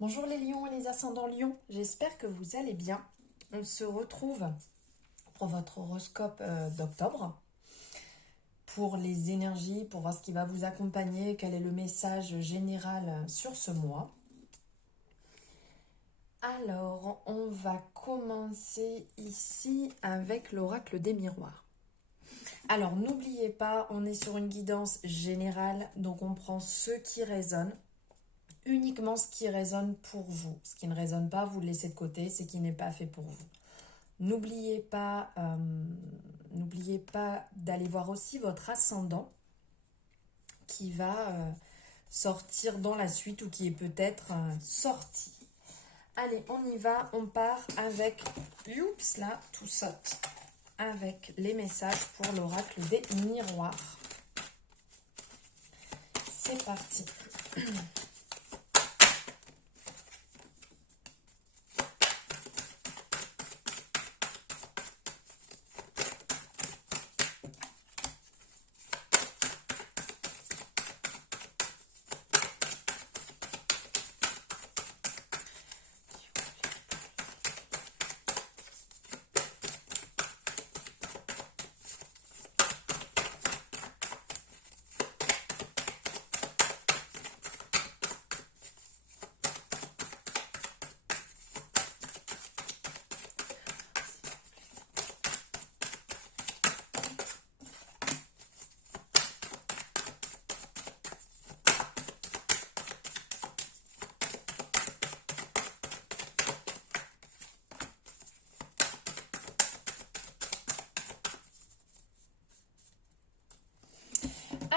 Bonjour les lions et les ascendants lions, j'espère que vous allez bien. On se retrouve pour votre horoscope d'octobre, pour les énergies, pour voir ce qui va vous accompagner, quel est le message général sur ce mois. Alors, on va commencer ici avec l'oracle des miroirs. Alors, n'oubliez pas, on est sur une guidance générale, donc on prend ce qui résonne. Uniquement ce qui résonne pour vous. Ce qui ne résonne pas, vous le laissez de côté, c'est qui n'est pas fait pour vous. N'oubliez pas d'aller voir aussi votre ascendant qui va sortir dans la suite ou qui est peut-être sorti. Allez, on y va, on part avec, oups là, tout saute, avec les messages pour l'oracle des miroirs. C'est parti.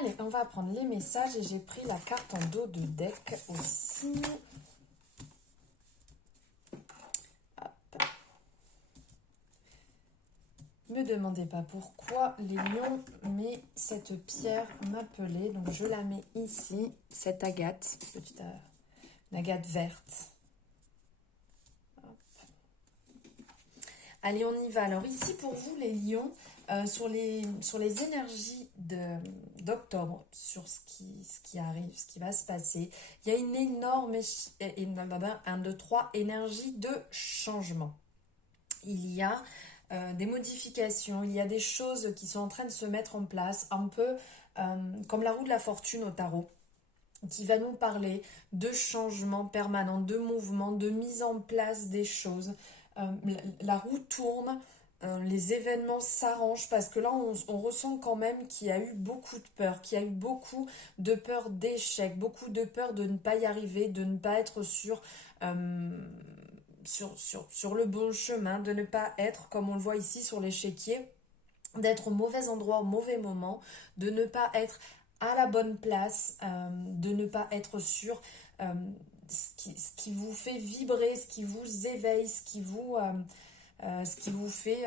Allez, on va prendre les messages et j'ai pris la carte en dos de deck aussi. Hop. Me demandez pas pourquoi les lions, mais cette pierre m'appelait. Donc je la mets ici, cette agate, petite agate verte. Hop. Allez, on y va. Alors ici pour vous les lions, sur les énergies d'octobre, sur ce qui arrive, ce qui va se passer, il y a une énorme, 1, 2, 3, énergie de changement. Il y a des modifications, il y a des choses qui sont en train de se mettre en place, un peu comme la roue de la fortune au tarot, qui va nous parler de changements permanents, de mouvements, de mise en place des choses. La roue tourne, les événements s'arrangent parce que là on ressent quand même qu'il y a eu beaucoup de peur, qu'il y a eu beaucoup de peur d'échec, beaucoup de peur de ne pas y arriver, de ne pas être euh, sur le bon chemin, de ne pas être, comme on le voit ici sur l'échiquier, d'être au mauvais endroit au mauvais moment, de ne pas être à la bonne place, de ne pas être sur ce qui vous fait vibrer, ce qui vous éveille, ce qui vous fait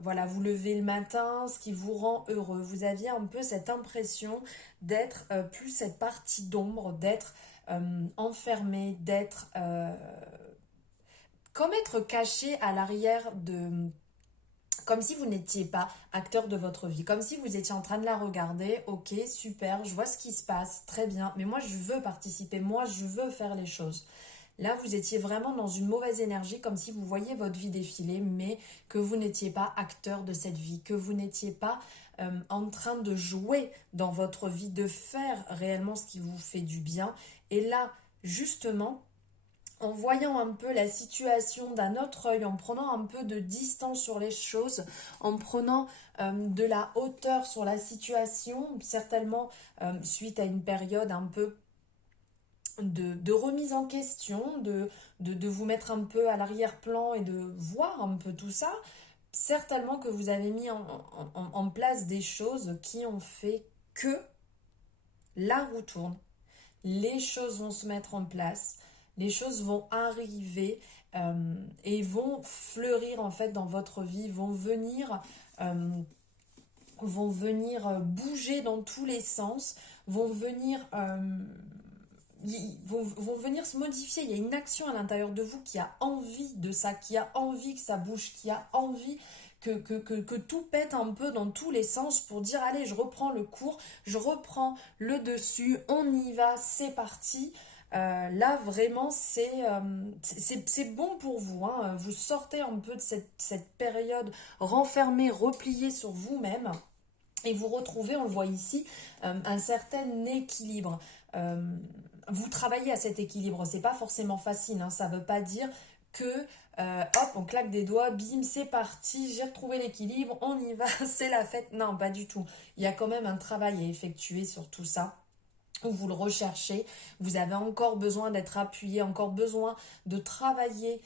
voilà, vous lever le matin, ce qui vous rend heureux. Vous aviez un peu cette impression d'être plus cette partie d'ombre, d'être enfermé, d'être comme être caché à l'arrière de... Comme si vous n'étiez pas acteur de votre vie, comme si vous étiez en train de la regarder, ok, super, je vois ce qui se passe, très bien, mais moi je veux participer, moi je veux faire les choses. Là, vous étiez vraiment dans une mauvaise énergie, comme si vous voyiez votre vie défiler, mais que vous n'étiez pas acteur de cette vie, que vous n'étiez pas en train de jouer dans votre vie, de faire réellement ce qui vous fait du bien. Et là, justement, en voyant un peu la situation d'un autre œil, en prenant un peu de distance sur les choses, en prenant de la hauteur sur la situation, certainement suite à une période un peu de remise en question, de vous mettre un peu à l'arrière-plan et de voir un peu tout ça, certainement que vous avez mis en place des choses qui ont fait que la roue tourne, les choses vont se mettre en place, les choses vont arriver et vont fleurir en fait dans votre vie, euh, vont venir bouger dans tous les sens, vont venir vont venir se modifier. Il y a une action à l'intérieur de vous qui a envie de ça, qui a envie que ça bouge, qui a envie que tout pète un peu dans tous les sens pour dire allez, je reprends le cours, je reprends le dessus, on y va, c'est parti. Là, vraiment, c'est bon pour vous, hein. Vous sortez un peu de cette période renfermée, repliée sur vous-même. Et vous retrouvez, on le voit ici, un certain équilibre. Euh, Vous travaillez à cet équilibre. C'est pas forcément facile, hein. Ça veut pas dire que hop, on claque des doigts, bim, c'est parti, j'ai retrouvé l'équilibre, on y va, c'est la fête. Non, pas du tout. Il y a quand même un travail à effectuer sur tout ça où vous le recherchez, vous avez encore besoin d'être appuyé, encore besoin de travailler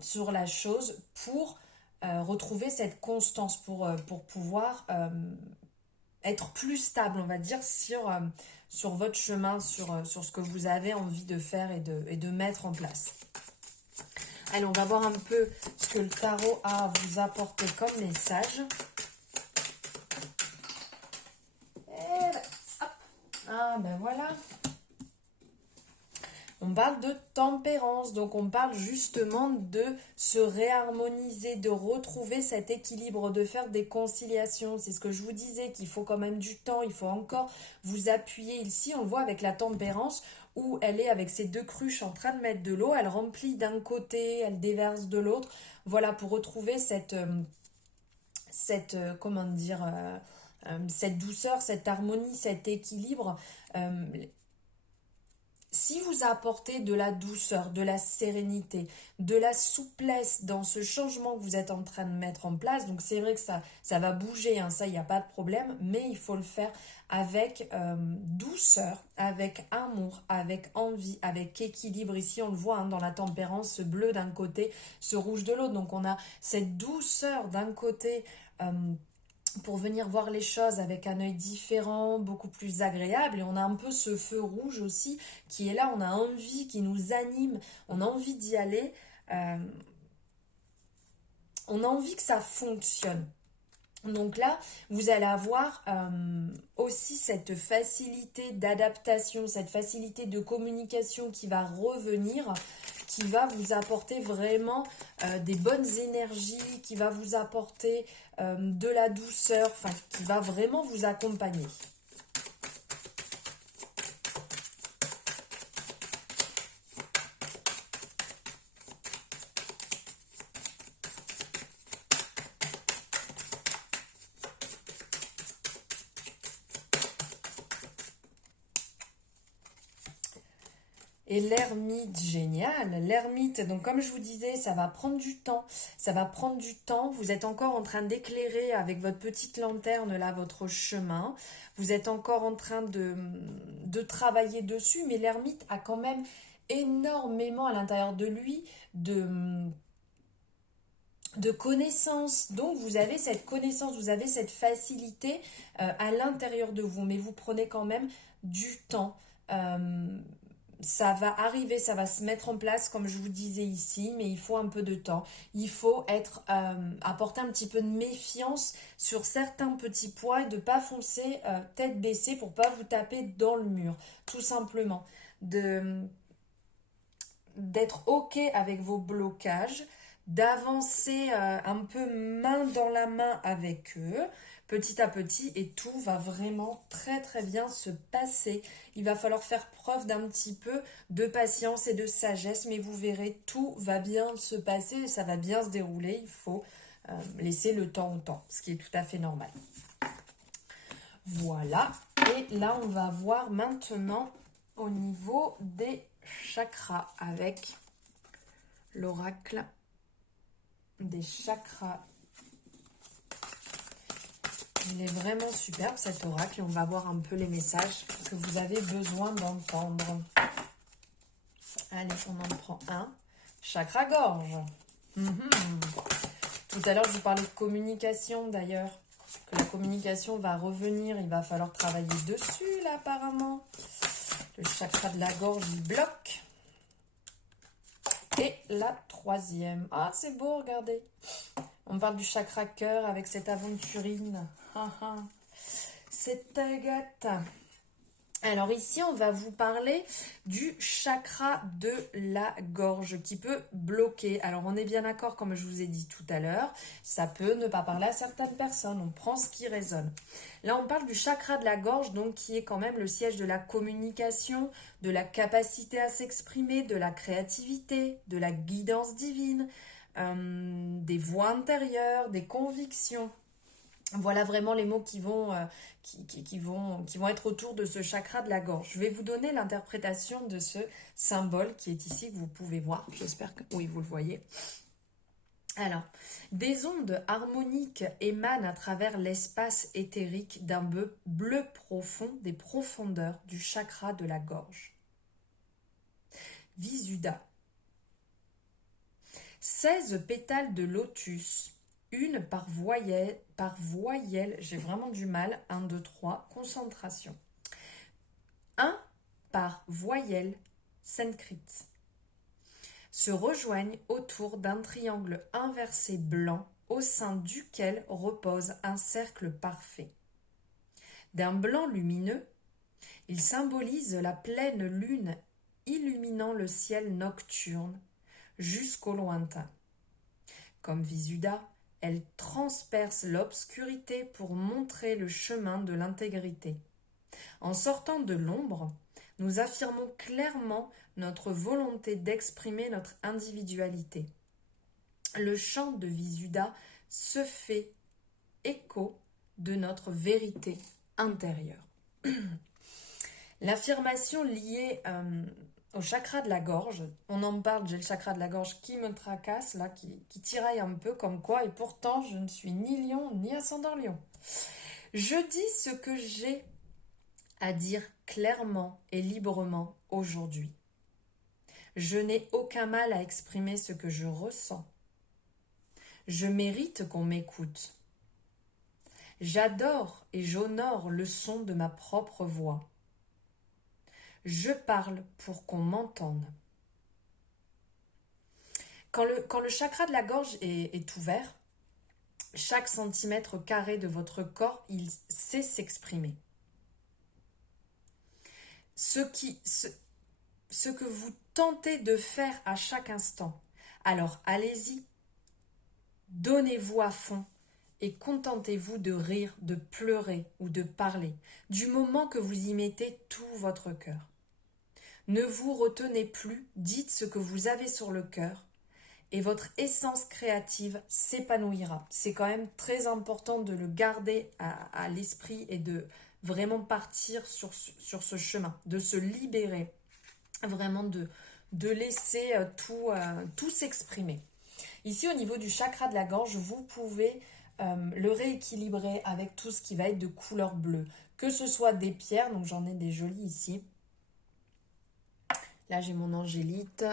sur la chose pour retrouver cette constance, pour pouvoir être plus stable, on va dire, sur votre chemin, sur ce que vous avez envie de faire et de mettre en place. Allez, on va voir un peu ce que le tarot a à vous apporter comme message. Et ben, hop. Ah ben voilà. On parle de tempérance, donc on parle justement de se réharmoniser, de retrouver cet équilibre, de faire des conciliations. C'est ce que je vous disais, qu'il faut quand même du temps, il faut encore vous appuyer. Ici, on le voit avec la tempérance, où elle est avec ses deux cruches en train de mettre de l'eau, elle remplit d'un côté, elle déverse de l'autre. Voilà, pour retrouver comment dire, cette douceur, cette harmonie, cet équilibre. Si vous apportez de la douceur, de la sérénité, de la souplesse dans ce changement que vous êtes en train de mettre en place, donc c'est vrai que ça va bouger, hein, ça, il n'y a pas de problème, mais il faut le faire avec douceur, avec amour, avec envie, avec équilibre. Ici, on le voit, hein, dans la tempérance, ce bleu d'un côté, ce rouge de l'autre. Donc, on a cette douceur d'un côté pour venir voir les choses avec un œil différent, beaucoup plus agréable. Et on a un peu ce feu rouge aussi qui est là, on a envie, qui nous anime, on a envie d'y aller, euh, on a envie que ça fonctionne. Donc là, vous allez avoir aussi cette facilité d'adaptation, cette facilité de communication qui va revenir, qui va vous apporter vraiment des bonnes énergies, qui va vous apporter de la douceur, enfin, qui va vraiment vous accompagner. Et l'ermite, génial. L'ermite, donc comme je vous disais, ça va prendre du temps. Ça va prendre du temps. Vous êtes encore en train d'éclairer avec votre petite lanterne là votre chemin. Vous êtes encore en train de travailler dessus, mais l'ermite a quand même énormément à l'intérieur de lui de connaissances. Donc vous avez cette connaissance, vous avez cette facilité à l'intérieur de vous, mais vous prenez quand même du temps. Ça va arriver, ça va se mettre en place comme je vous disais ici, mais il faut un peu de temps. Il faut apporter un petit peu de méfiance sur certains petits points et de ne pas foncer tête baissée pour pas vous taper dans le mur, tout simplement. D'être OK avec vos blocages, d'avancer un peu main dans la main avec eux, petit à petit, et tout va vraiment très très bien se passer. Il va falloir faire preuve d'un petit peu de patience et de sagesse, mais vous verrez, tout va bien se passer, ça va bien se dérouler. Il faut laisser le temps au temps, ce qui est tout à fait normal. Voilà, et là on va voir maintenant au niveau des chakras avec l'oracle des chakras. Il est vraiment superbe cet oracle et on va voir un peu les messages que vous avez besoin d'entendre. Allez, on en prend un. Chakra gorge. Tout à l'heure, je vous parlais de communication d'ailleurs. Que la communication va revenir, il va falloir travailler dessus là apparemment. Le chakra de la gorge, il bloque. Et la troisième. Ah, c'est beau, regardez. On parle du chakra cœur avec cette aventurine. C'est gâte. Alors ici, on va vous parler du chakra de la gorge qui peut bloquer. Alors on est bien d'accord, comme je vous ai dit tout à l'heure, ça peut ne pas parler à certaines personnes, on prend ce qui résonne. Là, on parle du chakra de la gorge, donc qui est quand même le siège de la communication, de la capacité à s'exprimer, de la créativité, de la guidance divine, des voix intérieures, des convictions. Voilà vraiment les mots qui vont être autour de ce chakra de la gorge. Je vais vous donner l'interprétation de ce symbole qui est ici, que vous pouvez voir. J'espère que oui, vous le voyez. Alors, des ondes harmoniques émanent à travers l'espace éthérique d'un bleu profond des profondeurs du chakra de la gorge. Visuddha. 16 pétales de lotus, une par voyelle, j'ai vraiment du mal, 1, 2, 3, concentration. Un par voyelle sanskrit, se rejoignent autour d'un triangle inversé blanc au sein duquel repose un cercle parfait. D'un blanc lumineux, il symbolise la pleine lune illuminant le ciel nocturne jusqu'au lointain. Comme Visuddha, elle transperce l'obscurité pour montrer le chemin de l'intégrité. En sortant de l'ombre, nous affirmons clairement notre volonté d'exprimer notre individualité. Le chant de Visuddha se fait écho de notre vérité intérieure. L'affirmation liée au chakra de la gorge, on en parle, j'ai le chakra de la gorge qui me tracasse, là, qui tiraille un peu comme quoi, et pourtant je ne suis ni lion ni ascendant lion. Je dis ce que j'ai à dire clairement et librement aujourd'hui. Je n'ai aucun mal à exprimer ce que je ressens. Je mérite qu'on m'écoute. J'adore et j'honore le son de ma propre voix. Je parle pour qu'on m'entende. Quand le chakra de la gorge est ouvert, chaque centimètre carré de votre corps, il sait s'exprimer. Ce que vous tentez de faire à chaque instant, alors allez-y, donnez-vous à fond et contentez-vous de rire, de pleurer ou de parler, du moment que vous y mettez tout votre cœur. Ne vous retenez plus, dites ce que vous avez sur le cœur et votre essence créative s'épanouira. C'est quand même très important de le garder à l'esprit et de vraiment partir sur ce chemin, de se libérer, vraiment de laisser tout s'exprimer. Ici, au niveau du chakra de la gorge, vous pouvez le rééquilibrer avec tout ce qui va être de couleur bleue, que ce soit des pierres, donc j'en ai des jolies ici. Là, j'ai mon angélite.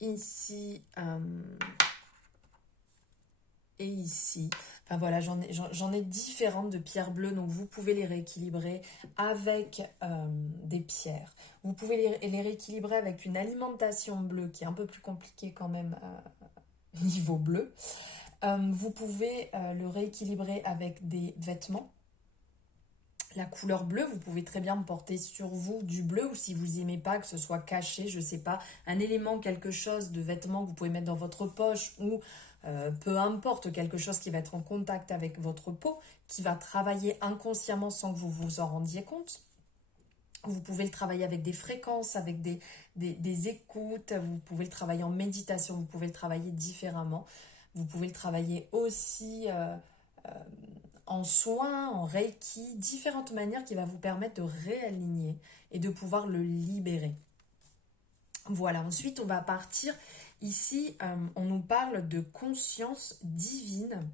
Ici et ici. Enfin voilà, j'en ai différentes de pierres bleues, donc vous pouvez les rééquilibrer avec des pierres. Vous pouvez les rééquilibrer avec une alimentation bleue qui est un peu plus compliquée quand même niveau bleu. Vous pouvez le rééquilibrer avec des vêtements. La couleur bleue, vous pouvez très bien porter sur vous du bleu, ou si vous n'aimez pas que ce soit caché, je sais pas, un élément, quelque chose de vêtement que vous pouvez mettre dans votre poche, ou peu importe, quelque chose qui va être en contact avec votre peau, qui va travailler inconsciemment sans que vous vous en rendiez compte. Vous pouvez le travailler avec des fréquences, avec des écoutes, vous pouvez le travailler en méditation, vous pouvez le travailler différemment. Vous pouvez le travailler aussi en soins, en reiki, différentes manières qui vont vous permettre de réaligner et de pouvoir le libérer. Voilà, ensuite on va partir ici, on nous parle de conscience divine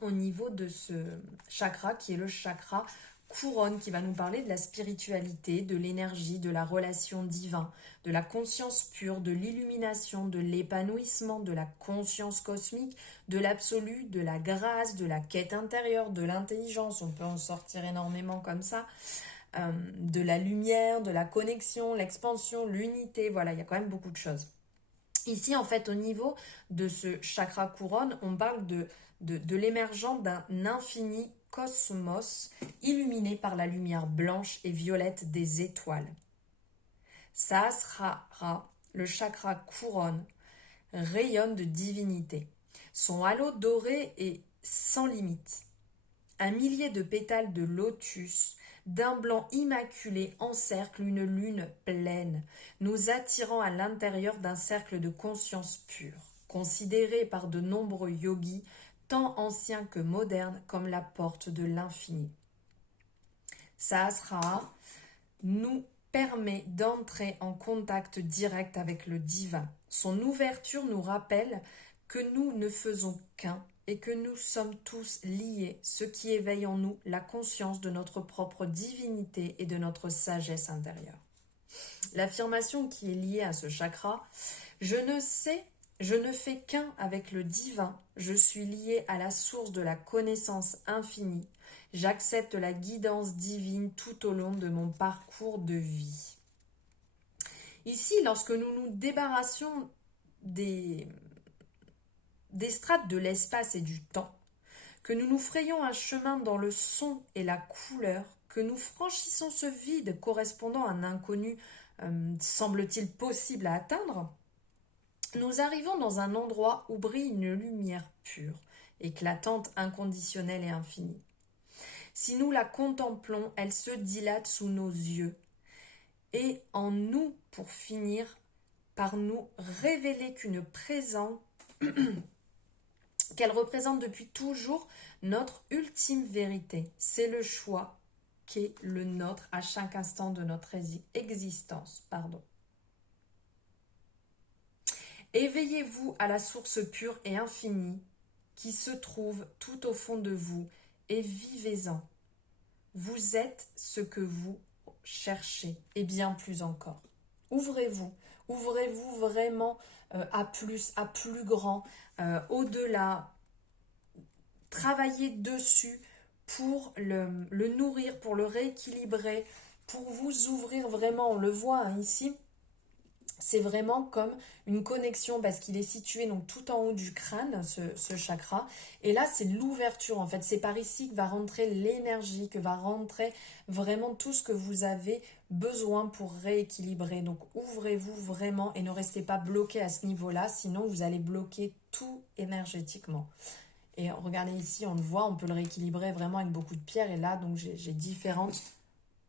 au niveau de ce chakra qui est le chakra couronne, qui va nous parler de la spiritualité, de l'énergie, de la relation divine, de la conscience pure, de l'illumination, de l'épanouissement, de la conscience cosmique, de l'absolu, de la grâce, de la quête intérieure, de l'intelligence, on peut en sortir énormément comme ça, de la lumière, de la connexion, l'expansion, l'unité, voilà, il y a quand même beaucoup de choses. Ici, en fait, au niveau de ce chakra couronne, on parle de l'émergence d'un infini cosmos illuminé par la lumière blanche et violette des étoiles. Sahasrara, le chakra couronne, rayonne de divinité. Son halo doré est sans limite. Un millier de pétales de lotus d'un blanc immaculé encercle une lune pleine, nous attirant à l'intérieur d'un cercle de conscience pure, considéré par de nombreux yogis, tant anciens que modernes, comme la porte de l'infini. Sahasrara nous permet d'entrer en contact direct avec le divin. Son ouverture nous rappelle que nous ne faisons qu'un et que nous sommes tous liés, ce qui éveille en nous la conscience de notre propre divinité et de notre sagesse intérieure. L'affirmation qui est liée à ce chakra, je ne fais qu'un avec le divin, je suis lié à la source de la connaissance infinie, j'accepte la guidance divine tout au long de mon parcours de vie. Ici, lorsque nous nous débarrassions des strates de l'espace et du temps, que nous nous frayons un chemin dans le son et la couleur, que nous franchissons ce vide correspondant à un inconnu, semble-t-il possible à atteindre, nous arrivons dans un endroit où brille une lumière pure, éclatante, inconditionnelle et infinie. Si nous la contemplons, elle se dilate sous nos yeux et en nous, pour finir par nous révéler qu'elle représente depuis toujours notre ultime vérité. C'est le choix qui est le nôtre à chaque instant de notre existence. Éveillez-vous à la source pure et infinie qui se trouve tout au fond de vous et vivez-en. Vous êtes ce que vous cherchez et bien plus encore. Ouvrez-vous vraiment à plus grand, au-delà. Travaillez dessus pour le nourrir, pour le rééquilibrer, pour vous ouvrir vraiment. On le voit ici, c'est vraiment comme une connexion parce qu'il est situé donc tout en haut du crâne, ce chakra. Et là, c'est l'ouverture en fait. C'est par ici que va rentrer l'énergie, que va rentrer vraiment tout ce que vous avez besoin pour rééquilibrer. Donc ouvrez-vous vraiment et ne restez pas bloqué à ce niveau-là, sinon vous allez bloquer tout énergétiquement. Et regardez ici, on le voit, on peut le rééquilibrer vraiment avec beaucoup de pierres. Et là, donc j'ai différentes...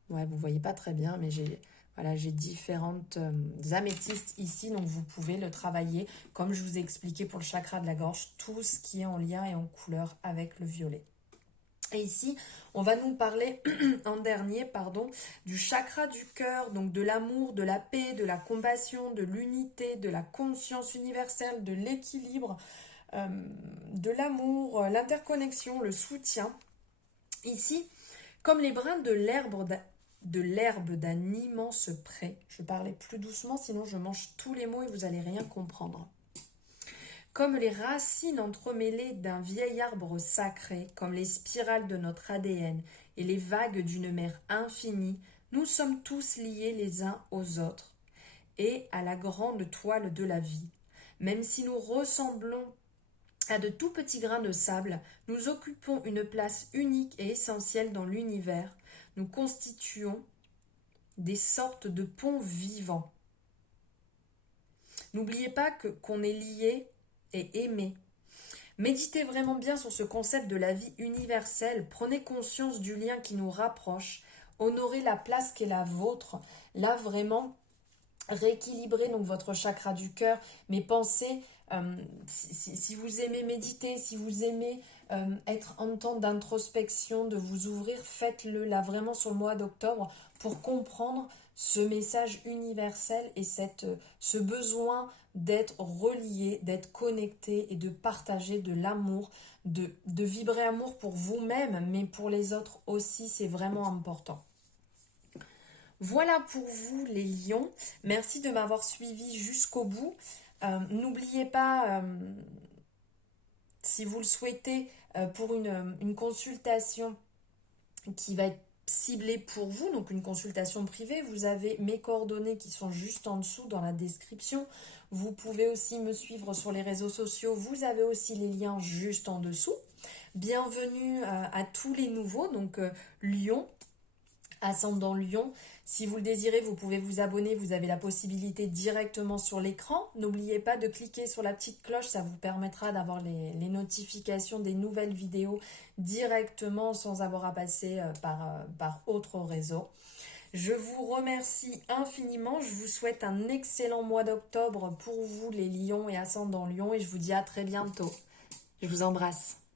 Ouais, vous voyez pas très bien, mais j'ai différentes améthystes ici, donc vous pouvez le travailler, comme je vous ai expliqué pour le chakra de la gorge, tout ce qui est en lien et en couleur avec le violet. Et ici, on va nous parler en dernier, du chakra du cœur, donc de l'amour, de la paix, de la compassion, de l'unité, de la conscience universelle, de l'équilibre, de l'amour, l'interconnexion, le soutien. Ici, comme les brins de l'herbe d'un immense pré. Je parlais plus doucement, sinon je mange tous les mots et vous n'allez rien comprendre. Comme les racines entremêlées d'un vieil arbre sacré, comme les spirales de notre ADN et les vagues d'une mer infinie, nous sommes tous liés les uns aux autres et à la grande toile de la vie. Même si nous ressemblons à de tout petits grains de sable, nous occupons une place unique et essentielle dans l'univers. Nous constituons des sortes de ponts vivants. N'oubliez pas qu'on est lié et aimé. Méditez vraiment bien sur ce concept de la vie universelle. Prenez conscience du lien qui nous rapproche. Honorez la place qui est la vôtre. Là, vraiment, rééquilibrez donc votre chakra du cœur. Mais pensez, si vous aimez méditer, si vous aimez être en temps d'introspection, de vous ouvrir, faites-le là vraiment sur le mois d'octobre pour comprendre ce message universel et ce besoin d'être relié, d'être connecté et de partager de l'amour, de vibrer amour pour vous-même, mais pour les autres aussi, c'est vraiment important. Voilà pour vous les lions. Merci de m'avoir suivi jusqu'au bout. N'oubliez pas, si vous le souhaitez, pour une consultation qui va être ciblée pour vous, donc une consultation privée, vous avez mes coordonnées qui sont juste en dessous dans la description. Vous pouvez aussi me suivre sur les réseaux sociaux, vous avez aussi les liens juste en dessous. Bienvenue à tous les nouveaux, donc Lion, ascendant Lion. Si vous le désirez, vous pouvez vous abonner, vous avez la possibilité directement sur l'écran. N'oubliez pas de cliquer sur la petite cloche, ça vous permettra d'avoir les notifications des nouvelles vidéos directement sans avoir à passer par autre réseau. Je vous remercie infiniment, je vous souhaite un excellent mois d'octobre pour vous les lions et ascendants lions et je vous dis à très bientôt. Je vous embrasse.